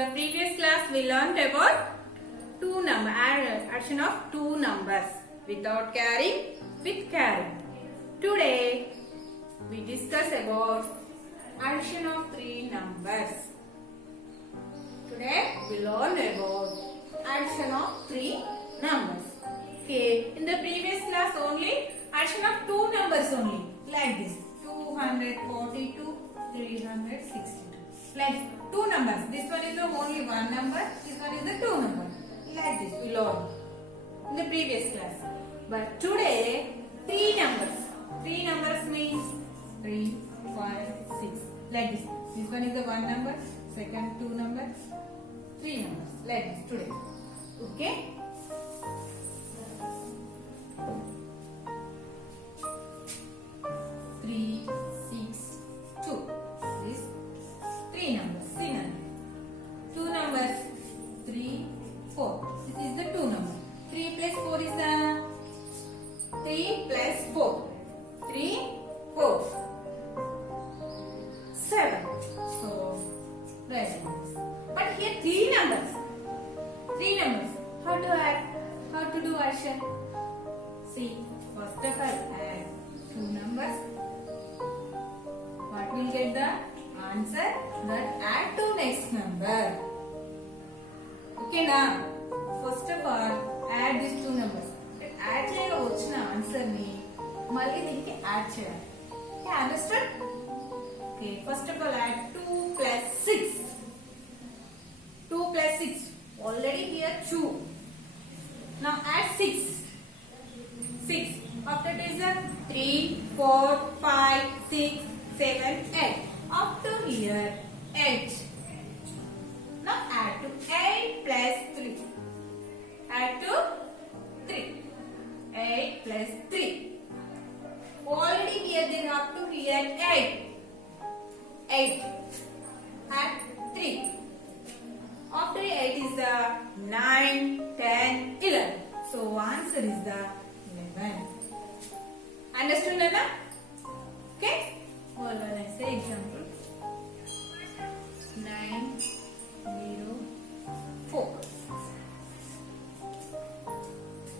the previous class we learned about addition of two numbers without carrying, with carrying. Today we discuss about addition of three numbers. Today we learn about addition of three numbers. Okay, in the previous class only addition of two numbers only, like this: 242, 362. Like two numbers. This one is the only one number. This one is the two number. Like this we learned in the previous class. But today three numbers. Three numbers means 3, 5, 6. Like this. This one is the one number. Second two numbers. Three numbers. Like this today. Okay. Three, 6, 2. This three numbers. See now. Two numbers. 3, 4. This is the two number. 3 plus 4 is the 3 plus 4. 3, 4. 7. So right numbers. But here three numbers. Three numbers. How to add? How to do addition? See, first of all add two numbers. What will get the answer? That add to next number. Okay now. First of all add these two numbers. Add చేయగా వచ్చిన answer ని మళ్ళీ దీనికి add చేయాలి. Okay, understood? Okay, first of all add 2 plus 6. 2 plus 6. Already here 2. Now add 6. 6. After that is 3, 4, 5, 6, 7, 8. Up to here 8. Now add to 8 plus 3. Add to 3. 8 plus 3. Already here they are up to here 8. 8. Add 3. After 8 is the 9, 10, 11. So answer is the 11. Understood, Nana? Okay? Well, when I say example, 9, 0, 4.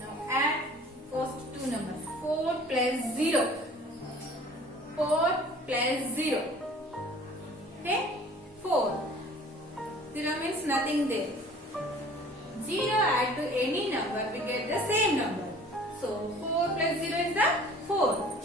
Now add first two numbers. 4 plus 0. 4 plus 0. Okay? 4. 0 means nothing there. 0 add to any number, we get the same number. So 4 plus 0 is the 4.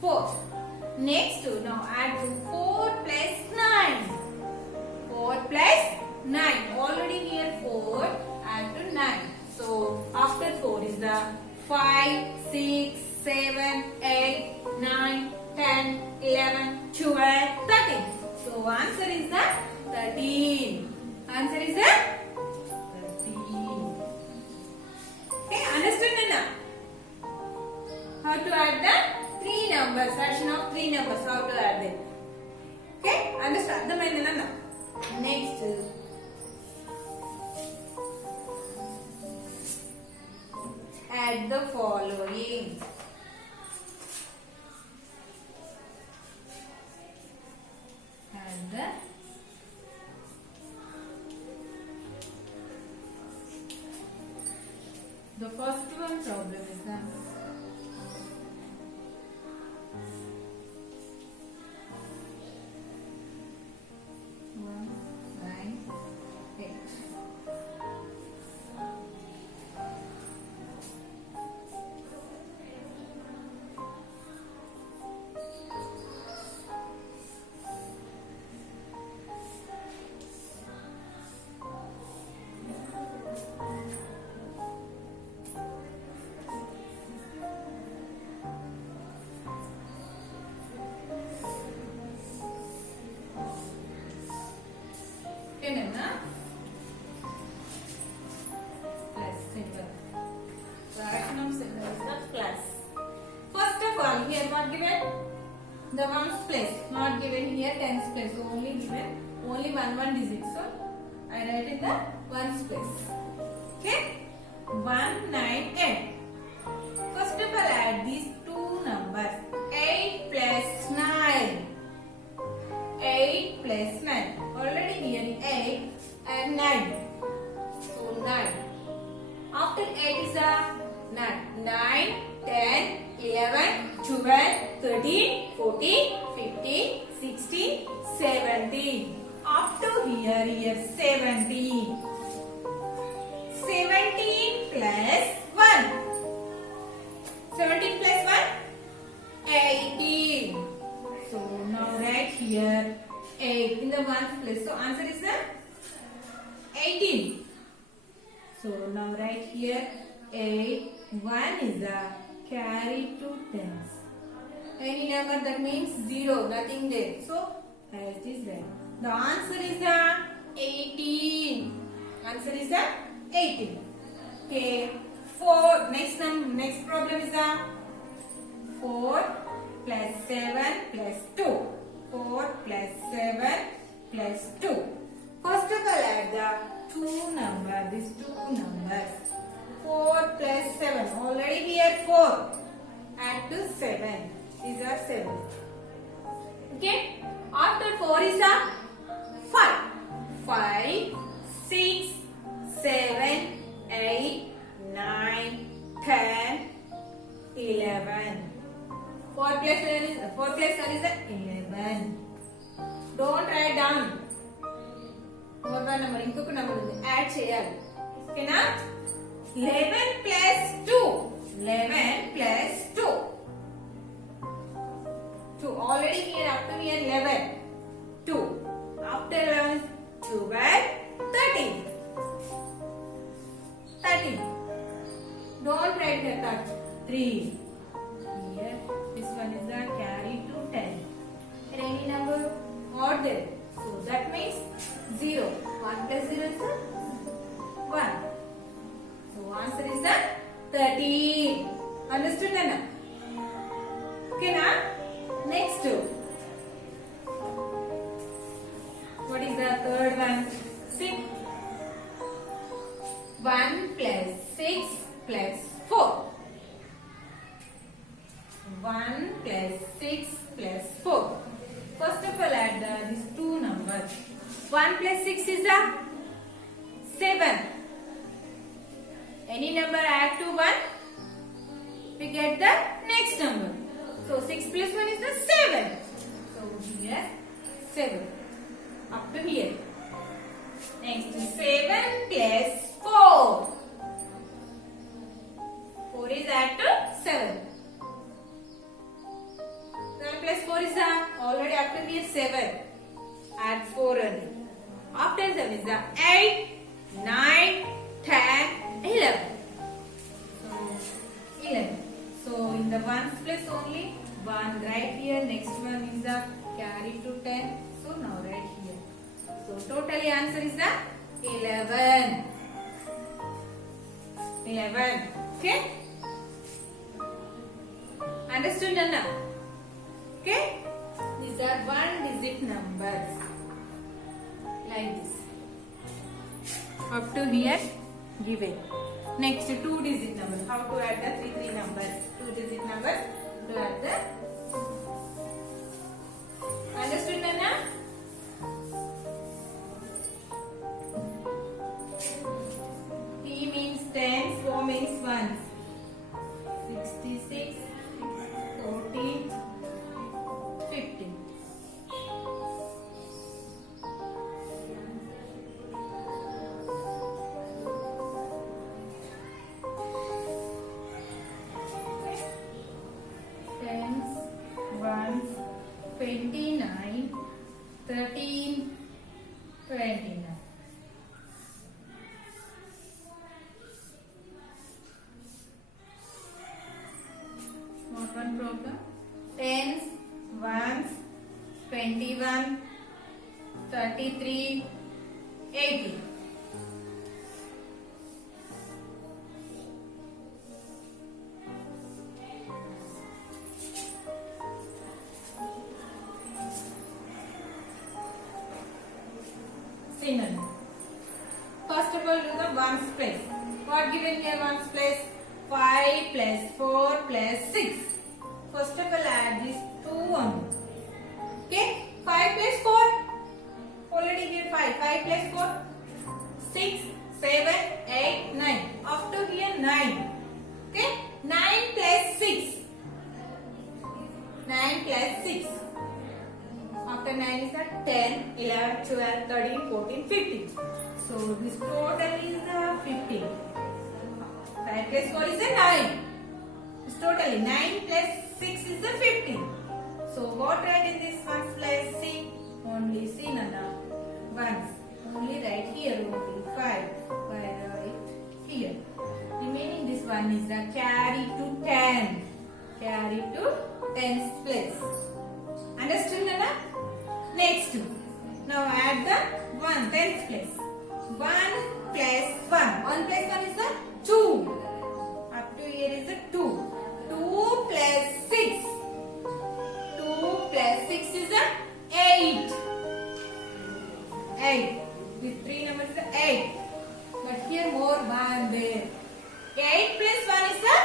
4. Next now add to 4 plus 9. 4 plus 9. Already here 4, add to 9. So after 4 is the 5, 6, 7, 8, 9, 10, 11, 12, 13. So answer is the 13. Answer is the 13. Okay, understood, Nana? How to add the three numbers, addition of three numbers, how to add them. Okay, understand? The main Nana. Next, add the following. Add the first one problem is the 1, 9, 8. Plus symbol. So action of symbol is the plus. First of all, here not given the ones place, not given here tens place. So only given only one digit. So I write in the ones place. Okay, 1, 9, 8. First of all, add these two numbers. 8 plus 9. 8 plus 9. Already here 8 and 9. So 9. After 8 is a 9. 9, 10, 11, 12, 13, 14, 15, 16, 17. Up to here 17. 17 plus 1. 17 plus 1? 18. So now write here 8 in the ones place. So answer is the 18. So now write here 8. 1 is the carry 2 tens. Any number that means 0, nothing there. So as it is right. The answer is the 18. Answer is the 18. Okay. 4. Next problem is the 4 plus 7 plus 2. 4 plus 7 plus 2. First of all add the two numbers. These two numbers. 4 plus 7. Already we had 4. Add to 7. These are 7. Okay. After 4 is a 5. 5, 6, 7, 8, 9, 10, 11. 4 plus 7 is 11. Don't write down. One number, ఇంకొక number ఉంది. Add చేయాలి. ఓకేనా? 11 plus 2. 11 plus 2. 2. Already here up to here 11. 2. After 11 is 12, 13. 13. Don't write the 3. Here, this one is the carry to 10. And any number odd there. So that means 0. 1 plus 0 is 1. So answer is the 13. Understood, Anna? Okay, now next. What is the third one? 6. 1 plus 6 plus 4. 1 plus 6 plus 4. First of all add these two numbers. 1 plus 6 is a 7. Any number add to 1, we get the next number. So 6 plus 1 is the 7. So here 7. Up to here. Next 7 plus 4. 4 is add to 7. 7 plus 4 is already up to here 7. Add 4 only. After 7 is 8, 9, 10, 11. So 11. So in the ones place only 1 right here. Next one is the carry to 10. So now right here. So totally answer is the 11. 11. Okay? Understood, Anna? Okay? These are one digit numbers. Like this. Up to here given. Next 2 digit numbers. How to add the 3 numbers? 2 digit numbers. To add the. Understood, Anna? T means tens, 4 means ones. 66, 14, 15. Tens, ones, 29, 13, 29. What one problem? Tens, ones, 21, 33, 80. Synonym. First of all, do the ones place. What given here ones place? 5 plus 4 plus 6. First of all, add these two only. Okay? 5 plus 4, After 9 is the 10, 11, 12, 13, 14, 15. So this total is the 15. 5 plus 4 is the 9. It's totally 9 plus 6 is the 15. So what write in this ones place? See, only see Nana. Ones. Only write here only 5. Why write here? Remaining this one is the carry to 10. Carry to 10's place. Understood Nana? Next. Now add the 1 10's place. 1 plus 1. 1 plus 1 is the 2. Up to here is the 2. 2 plus 6. 2 plus 6 is the 8. 8. These three numbers is the 8. But here more 1 there. 8 plus 1 is the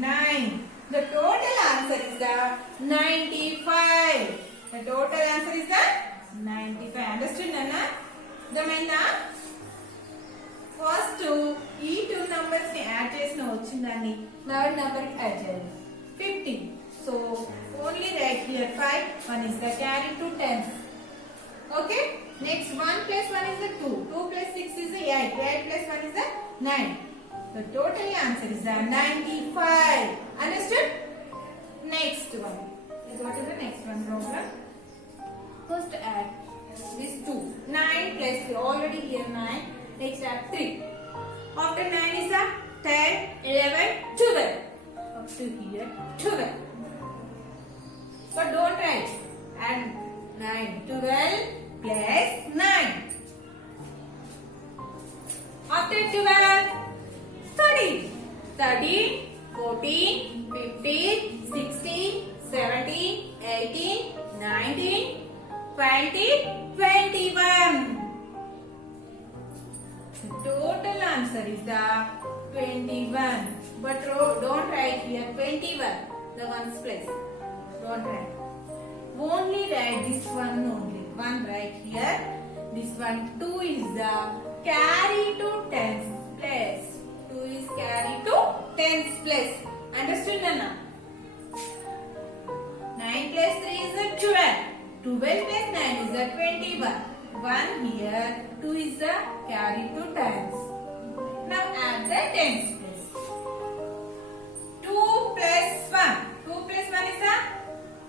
9. The total answer is the 95. The total answer is the 95. Understood Nana? Gamena? First ఈ 2 numbers ని add చేసిన వచ్చిందని third number కి add చేయాలి 15. So only write here 5. 1 is the carry to 10. Okay? Next 1 plus 1 is the 2. 2 plus 6 is the 8. 8 plus 1 is the 9. The total answer is the 95. Understood? Next one. What is the next one problem? First add this 2. 9 plus 3. Already here 9. Next add 3. After 9 is the 10, 11, 12. Up to here 12. But don't write. Add 9. 12 plus 9. After 12, 13. 13, 14, 15, 16, 17, 18, 19, 20, 21. The total answer is the 21. But don't write here 21. The ones place. Don't write. Only write this one only. 1 right here. This one 2 is the carry to 10's place. 2 is carry to 10's place. Understood Nana? 9 plus 3 is the 12. 12 plus 9 is the 21. 1 here. 2 is the carry to 10's. Now add the 10's place. 2 plus 1. 2 plus 1 is the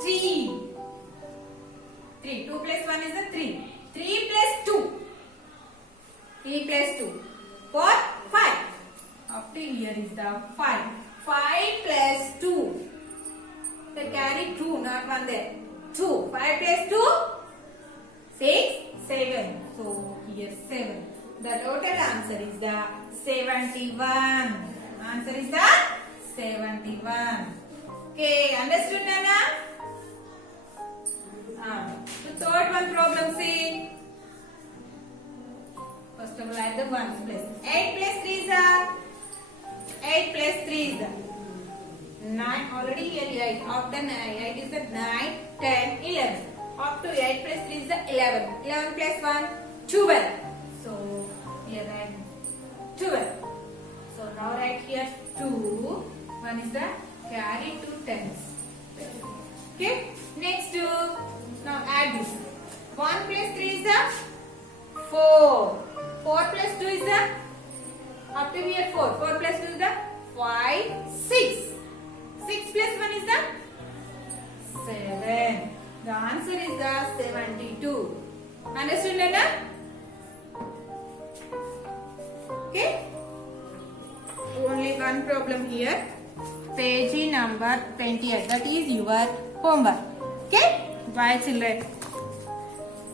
3. 3. 2 plus 1 is the 3. 3 plus 2. 3 plus 2. 4, 5. Up to here is the 5. 5 plus 2. The carry 2, not 1 there. 2. 5 plus 2. 6, 7. So here 7. The total answer is the 71. Answer is the 71. Okay, understood Nana? The third one problem see. First of all add the ones place. 8 plus 3 is the 8 plus 3 is the 9. Already here 8. After 8 is the 9, 10, 11. Up to 8 plus 3 is the 11. 11 plus 1, 12. So here write 12. So now write here 2. 1 is the carry to 10's. Okay. Next now add this. 1 plus 3 is the 4. 4 plus 2 is the up to here 4. 4 plus 2 is the 5, 6. 6 plus 1 is the 7. The answer is the 72. Understood Nana? Okay. Only one problem here. Page number 28. That is your homework. Okay. Bye children.